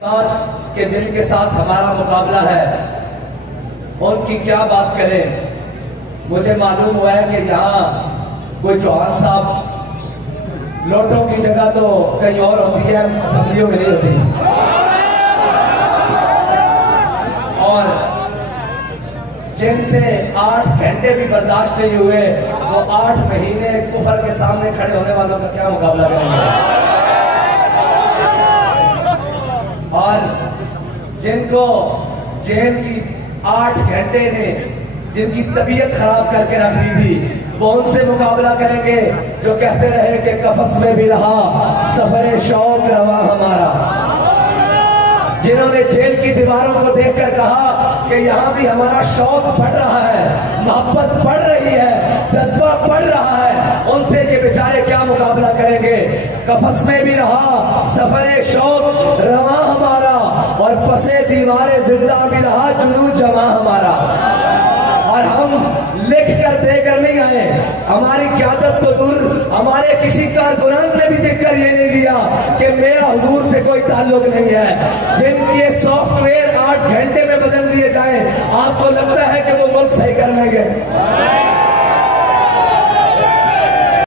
کہ جن کے ساتھ ہمارا مقابلہ ہے ان کی کیا بات کریں. مجھے معلوم ہوا ہے کہ یہاں کوئی چوہان صاحب لوٹوں کی جگہ تو کہیں اور ہوتی ہے، اسمبلیوں میں نہیں ہوتی، اور جن سے 8 گھنٹے بھی برداشت نہیں ہوئے وہ 8 مہینے کفر کے سامنے کھڑے ہونے والوں کا کیا مقابلہ کریں گے. اور جن کو جیل کی 8 گھنٹے نے جن کی طبیعت خراب کر کے رکھ دی تھی وہ ان سے مقابلہ کریں گے جو کہتے رہے کہ قفس میں بھی رہا سفر شوق رواں ہمارا. جنہوں نے جیل کی دیواروں کو دیکھ کر کہا کہ یہاں بھی ہمارا شوق بڑھ رہا ہے، محبت بڑھ رہی ہے، جذبہ بڑھ رہا ہے، ان سے یہ بیچارے کیا مقابلہ کریں گے. قفس میں بھی رہا سفر شوق رواں ہمارا، اور پسے دیوار زندہ بھی رہا جنون جمع ہمارا. اور ہم لکھ کر دے کر نہیں آئے، ہماری قیادت تو دور، ہمارے کسی کارکنان نے بھی دیکھ کر یہ نہیں دیا کہ میرا حضور سے کوئی تعلق نہیں ہے. جن کے سافٹ ویئر 8 گھنٹے میں بدل دیے جائیں، آپ کو لگتا ہے کہ وہ ملک صحیح کر لیں گے؟